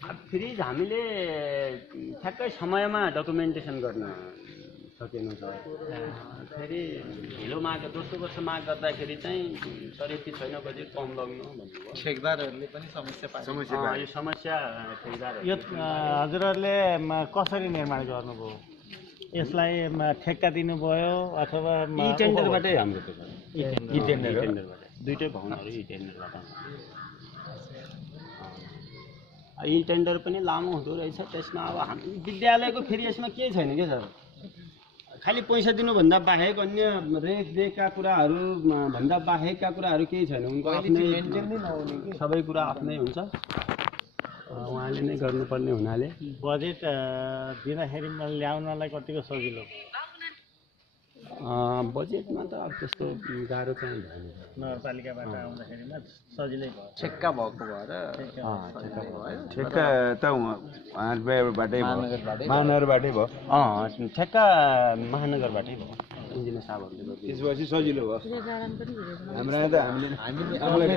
Fridge हामीले ठ्याक्कै समयमा डकुमेन्टेसन गर्न सकेनौँ सर। फेरि ढिलो माग दोस्रो वर्ष माग गर्दाखेरि चाहिँ सर यति छैन बजेट कम लग्नु भन्नुभयो। ठेकदारहरूले पनि समस्या यो समस्या ठेकदार यो हजुरहरूले कसरी निर्माण गर्नुभयो? यसलाई ठेक्का दिनुभयो अथवा यी टेन्डरबाटै हाम्रो त्यो यी टेन्डरबाट दुईटै भवनहरू यी टेन्डरबाट। यी टेन्डर पनि लामो हुँदो रहेछ। त्यसमा अब हामी विद्यालयको फेरि यसमा केही छैन क्या सर, खालि पैसा दिनुभन्दा बाहेक अन्य रेखदेखका कुराहरू भन्दा बाहेकका कुराहरू केही छैन। उनको आफ्नै सबै कुरा आफ्नै हुन्छ, उहाँले नै गर्नुपर्ने हुनाले। बजेट दिँदाखेरि ल्याउनलाई कतिको सजिलो? बजेटमा त अब त्यस्तो गाह्रो चाहिँ भएन। नगरपालिकाबाट आउँदाखेरिमा सजिलै भयो। ठेक्का भएको भएर ठेक्का त उहाँहरूबाटै महानगरबाटै भयो। ठेक्का महानगरबाटै भयो, इन्जिनियर साहबहरूले। त्यसपछि सजिलो भयो। हाम्रो त हामीले